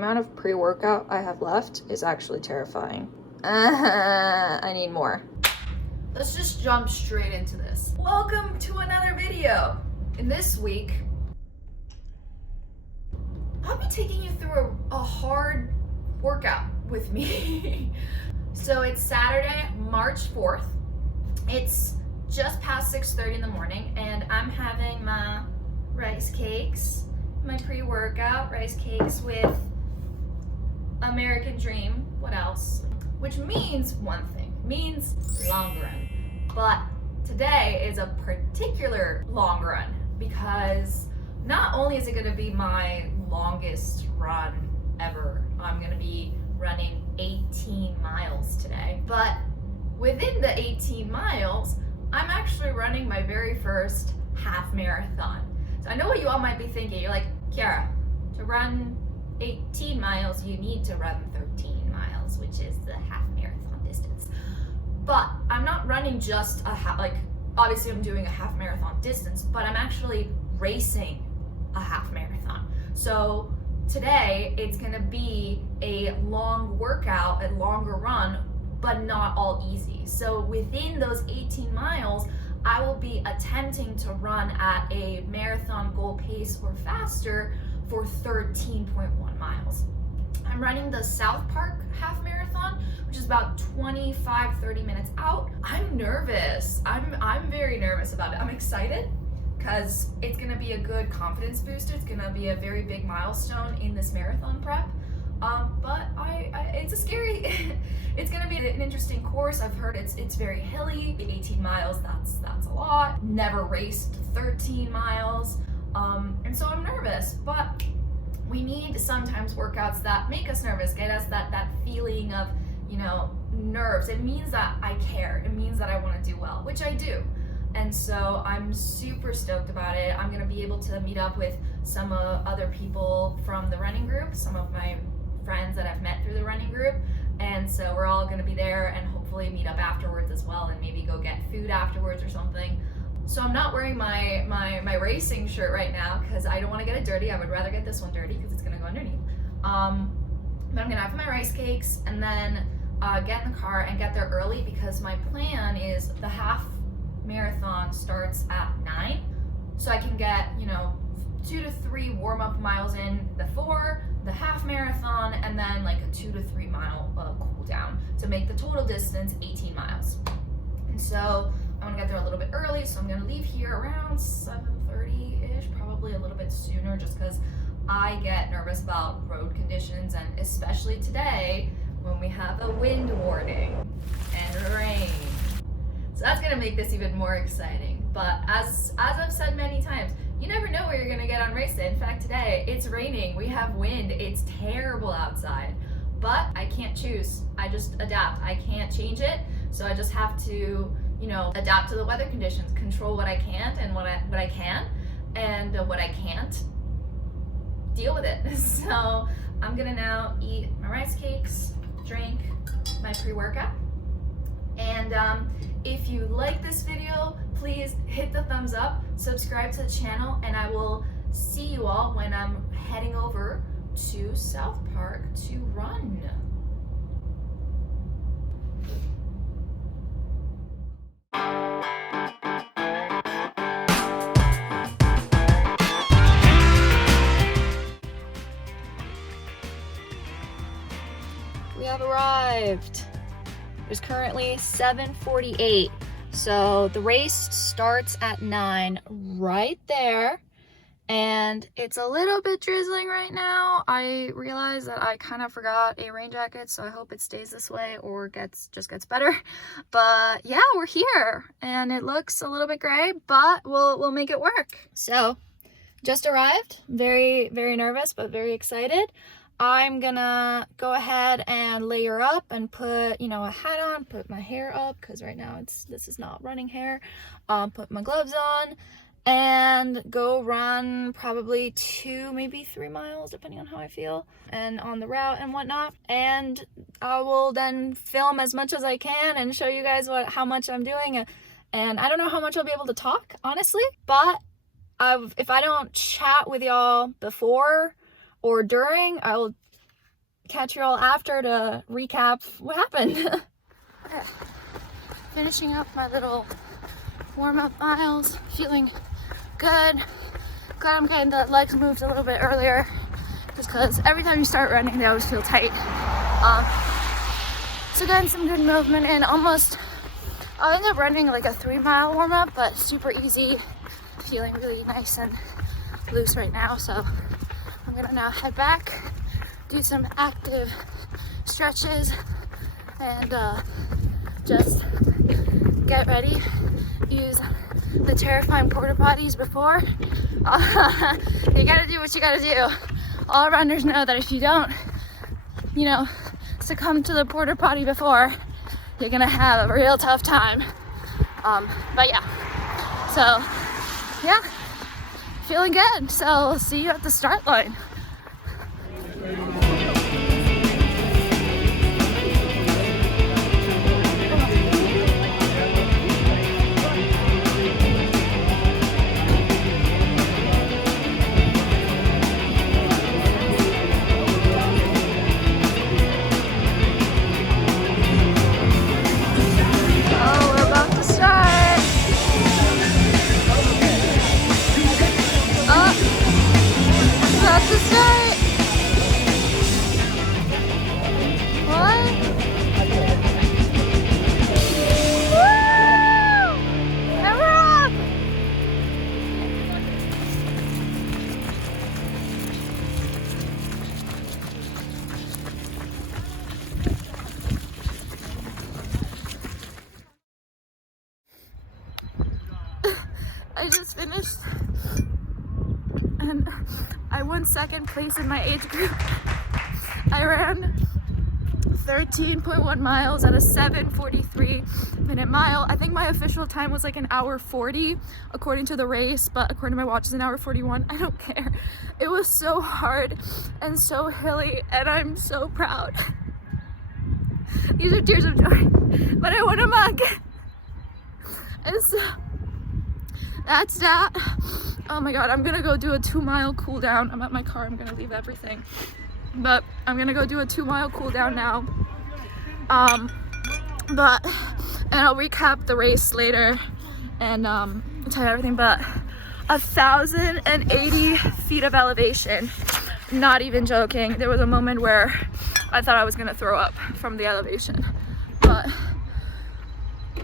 amount of pre-workout I have left is actually terrifying. I need more. Let's just jump straight into this. Welcome to another video. In this week, I'll be taking you through a hard workout with me. So it's Saturday, March 4th. It's just past 6:30 in the morning and I'm having my rice cakes, my pre-workout rice cakes with American Dream. What else? Which means one thing, means long run. But today is a particular long run because not only is it gonna be my longest run ever, I'm gonna be running 18 miles today, but within the 18 miles, I'm actually running my very first half marathon. So I know what you all might be thinking. You're like, Kiara, to run 18 miles, you need to run 13 miles, which is the half marathon distance. But I'm not running just a half, like, obviously I'm doing a half marathon distance, but I'm actually racing a half marathon. So today it's gonna be a long workout, a longer run, but not all easy. So within those 18 miles, I will be attempting to run at a marathon goal pace or faster for 13.1 miles. I'm running the South Park half marathon, which is about 25-30 minutes out. I'm nervous. I'm very nervous about it. I'm excited because it's gonna be a good confidence booster. It's gonna be a very big milestone in this marathon prep. But it's a scary, it's gonna be an interesting course. I've heard it's very hilly. 18 miles, that's a lot. Never raced 13 miles. And so I'm nervous, but we need sometimes workouts that make us nervous, get us that feeling of, nerves. It means that I care. It means that I want to do well, which I do. And so I'm super stoked about it. I'm gonna be able to meet up with some other people from the running group, some of my friends that I've met through the running group. And so we're all gonna be there and hopefully meet up afterwards as well and maybe go get food afterwards or something. So I'm not wearing my racing shirt right now because I don't want to get it dirty. I would rather get this one dirty because it's going to go underneath. But I'm going to have my rice cakes and then get in the car and get there early because my plan is the half marathon starts at 9. So I can get, 2 to 3 warm-up miles in before the half marathon and then like a 2 to 3 mile cool down to make the total distance 18 miles. And so I want to get there a little bit early, so I'm going to leave here around 7:30-ish, probably a little bit sooner just because I get nervous about road conditions, and especially today when we have a wind warning and rain. So that's going to make this even more exciting. But as I've said many times, you never know where you're going to get on race day. In fact, today it's raining, we have wind, it's terrible outside. But I can't choose. I just adapt. I can't change it, so I just have to adapt to the weather conditions, control what I can't and what I can, and what I can't, deal with it. So I'm gonna now eat my rice cakes, drink my pre-workout, and if you like this video, please hit the thumbs up, subscribe to the channel, and I will see you all when I'm heading over to South Park to run. We have arrived. It's currently 7:48, so the race starts at 9 right there, and it's a little bit drizzling right now. I realize that I kind of forgot a rain jacket, so I hope it stays this way or just gets better. But yeah, we're here, and it looks a little bit gray, but we'll make it work. So just arrived, very, very nervous, but very excited. I'm gonna go ahead and layer up and put, a hat on, put my hair up, because right now this is not running hair. Put my gloves on and go run probably 2, maybe 3 miles, depending on how I feel, and on the route and whatnot. And I will then film as much as I can and show you guys how much I'm doing. And I don't know how much I'll be able to talk, honestly, but if I don't chat with y'all before or during, I'll catch you all after to recap what happened. Okay. Finishing up my little warm-up miles, feeling good. Glad I'm getting the legs moved a little bit earlier, just because every time you start running, they always feel tight. So getting some good movement in. Almost, I'll end up running like a 3-mile warm-up, but super easy. Feeling really nice and loose right now. So I'm gonna now head back, do some active stretches, and just get ready. Use the terrifying porta potties before. You gotta do what you gotta do. All runners know that if you don't, succumb to the porta potty before, you're gonna have a real tough time. But yeah, so yeah, feeling good. So see you at the start line. I just finished and I won second place in my age group. I ran 13.1 miles at a 7:43 minute mile. I think my official time was like an hour 40 according to the race, but according to my watch it's an hour 41. I don't care. It was so hard and so hilly, and I'm so proud. These are tears of joy, but I won a mug. And so that's that. Oh my god, I'm gonna go do a 2-mile cool down. I'm at my car, I'm gonna leave everything. But I'm gonna go do a 2-mile cool down now. And I'll recap the race later and tell you everything. But 1,080 feet of elevation. Not even joking. There was a moment where I thought I was gonna throw up from the elevation. But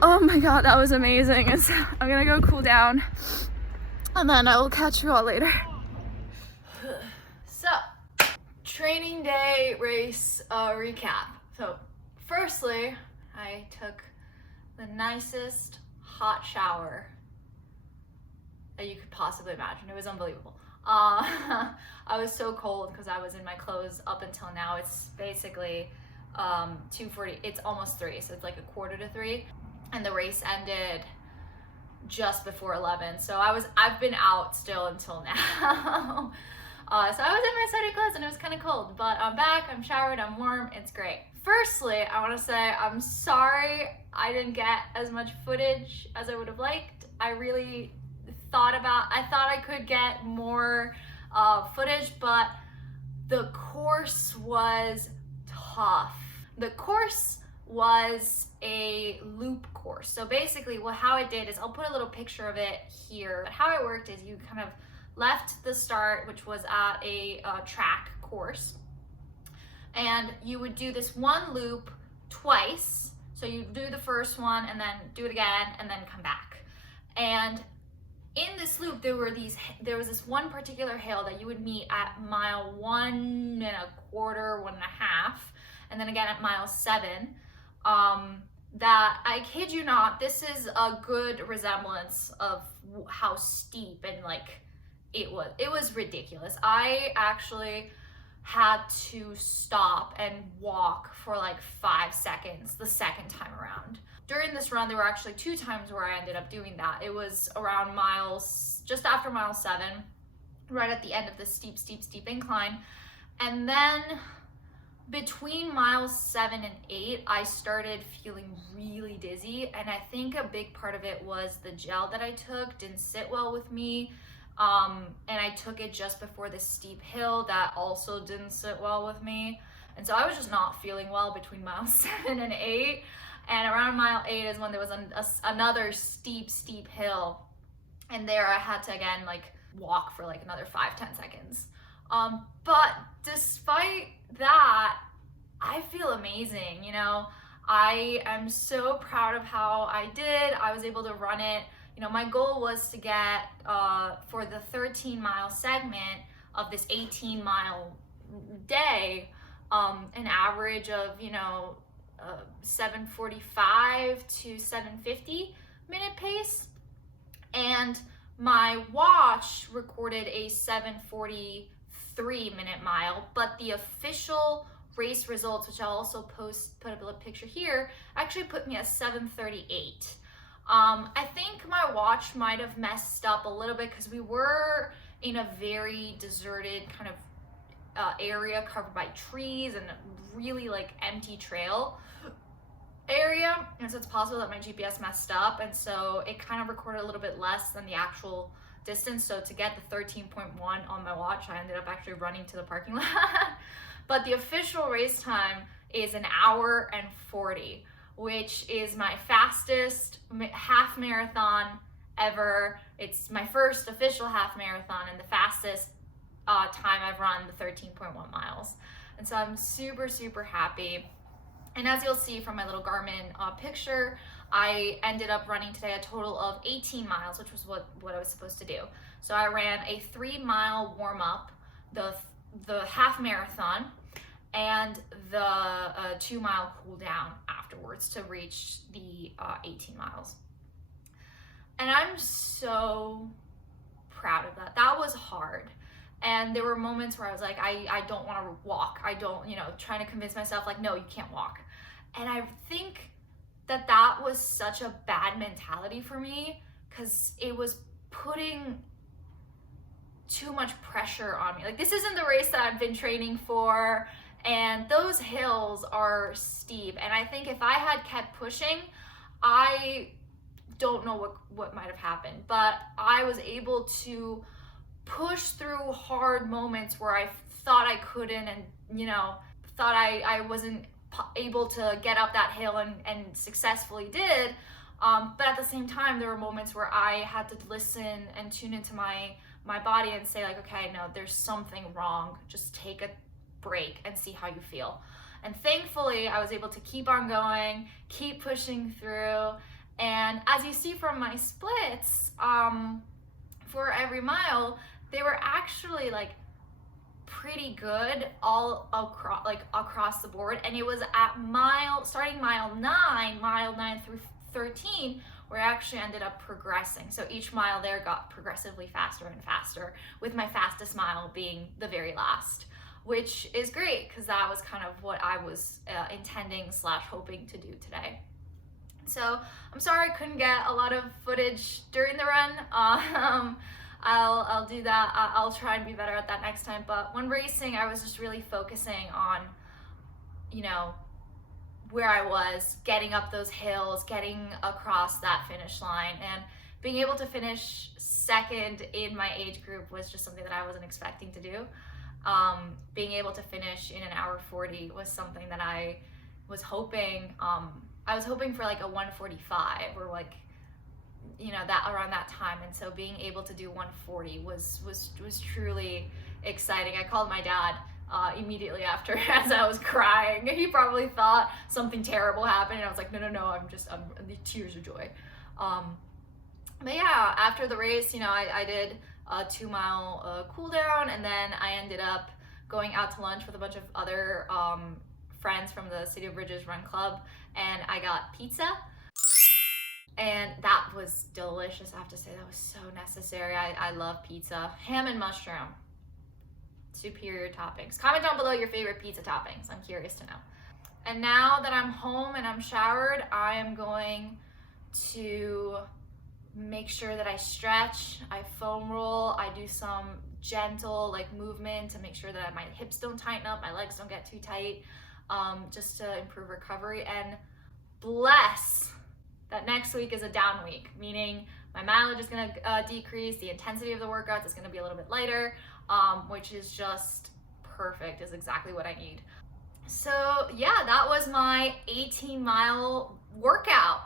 oh my god, that was amazing. And so I'm gonna go cool down and then I will catch you all later. So, training day race recap. So, firstly, I took the nicest hot shower that you could possibly imagine. It was unbelievable. I was so cold because I was in my clothes up until now. It's basically 2:40. It's almost 3, so it's like 2:45. And the race ended just before 11. So I've been out still until now. So I was in my sweaty clothes and it was kind of cold, but I'm back, I'm showered, I'm warm, it's great. Firstly, I want to say I'm sorry I didn't get as much footage as I would have liked. I really thought I could get more footage, but the course was tough. The course was a loop course. So basically how it did is, I'll put a little picture of it here. But how it worked is you kind of left the start, which was at a track course, and you would do this one loop twice. So you do the first one and then do it again and then come back. And in this loop, there was this one particular hill that you would meet at mile 1 1/4, 1.5, and then again at mile 7. That, I kid you not, this is a good resemblance of how steep and like it was ridiculous. I actually had to stop and walk for like 5 seconds the second time around. During this run, there were actually 2 times where I ended up doing that. It was around just after mile 7, right at the end of the steep incline. And then between miles 7 and 8, I started feeling really dizzy. And I think a big part of it was the gel that I took didn't sit well with me. And I took it just before the steep hill that also didn't sit well with me. And so I was just not feeling well between mile 7 and 8. And around mile 8 is when there was another steep hill. And there I had to again like walk for like another 5-10 seconds. But despite that, I feel amazing, you know. I am so proud of how I did. I was able to run it. You know, my goal was to get, for the 13-mile segment of this 18-mile day, an average of, you know, 7:45 to 7:50 minute pace. And my watch recorded a 7:43 minute mile, but the official race results, which I'll also put up a picture here, actually put me at 7:38. I think my watch might have messed up a little bit because we were in a very deserted kind of area covered by trees and really like empty trail area, and so it's possible that my GPS messed up, and so it kind of recorded a little bit less than the actual distance. So to get the 13.1 on my watch, I ended up actually running to the parking lot. But the official race time is 1 hour and 40, which is my fastest half marathon ever. It's my first official half marathon and the fastest time I've run the 13.1 miles. And so I'm super, super happy. And as you'll see from my little Garmin picture, I ended up running today a total of 18 miles, which was what I was supposed to do. So I ran a 3-mile warm-up, the half marathon, and the 2-mile cool down afterwards to reach the 18 miles. And I'm so proud of that. That was hard. And there were moments where I was like, I don't want to walk. I don't, you know, trying to convince myself like, no, you can't walk. And I think that was such a bad mentality for me because it was putting too much pressure on me. Like, this isn't the race that I've been training for, and those hills are steep. And I think if I had kept pushing, I don't know what might have happened, but I was able to push through hard moments where I thought I couldn't, and, you know, thought I wasn't able to get up that hill and successfully did. But at the same time, there were moments where I had to listen and tune into my body and say like, okay, no, there's something wrong. Just take a break and see how you feel. And thankfully, I was able to keep on going, keep pushing through. And as you see from my splits, for every mile, they were actually like pretty good all across the board. And it was at starting mile 9 through 13, where I actually ended up progressing. So each mile there got progressively faster and faster, with my fastest mile being the very last, which is great because that was kind of what I was intending / hoping to do today. So I'm sorry I couldn't get a lot of footage during the run. I'll do that. I'll try and be better at that next time. But when racing, I was just really focusing on, you know, where I was, getting up those hills, getting across that finish line, and being able to finish second in my age group was just something that I wasn't expecting to do. Being able to finish in 1 hour 40 was something that I was hoping. I was hoping for like a 1:45 or like, you know, that around that time. And so being able to do 1:40 was truly exciting. I called my dad immediately after as I was crying. He probably thought something terrible happened, and I was like, no, I'm the tears of joy. But yeah, after the race, you know, I did a 2-mile cool down, and then I ended up going out to lunch with a bunch of other friends from the City of Bridges Run Club, and I got pizza. And that was delicious. I have to say, that was so necessary. I love pizza. Ham and mushroom. Superior toppings. Comment down below your favorite pizza toppings. I'm curious to know. And now that I'm home and I'm showered, I am going to make sure that I stretch, I foam roll, I do some gentle like movement to make sure that my hips don't tighten up, my legs don't get too tight, just to improve recovery. And bless that next week is a down week, meaning my mileage is going to decrease, the intensity of the workouts is going to be a little bit lighter, which is just perfect, is exactly what I need. So yeah, that was my 18-mile workout.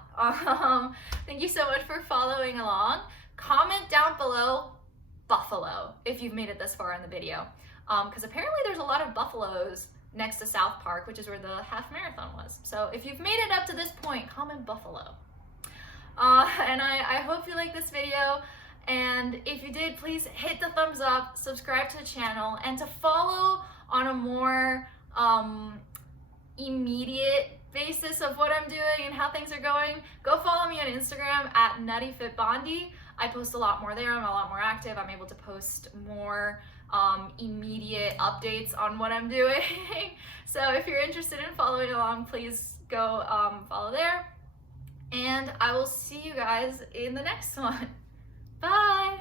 Thank you so much for following along. Comment down below buffalo if you've made it this far in the video, because apparently there's a lot of buffaloes next to South Park, which is where the half marathon was. So if you've made it up to this point, comment buffalo. And I hope you like this video. And if you did, please hit the thumbs up, subscribe to the channel, and to follow on a more immediate basis of what I'm doing and how things are going, go follow me on Instagram at NuttyFitBondi. I post a lot more there. I'm a lot more active. I'm able to post more immediate updates on what I'm doing. So if you're interested in following along, please go follow there. And I will see you guys in the next one. Bye!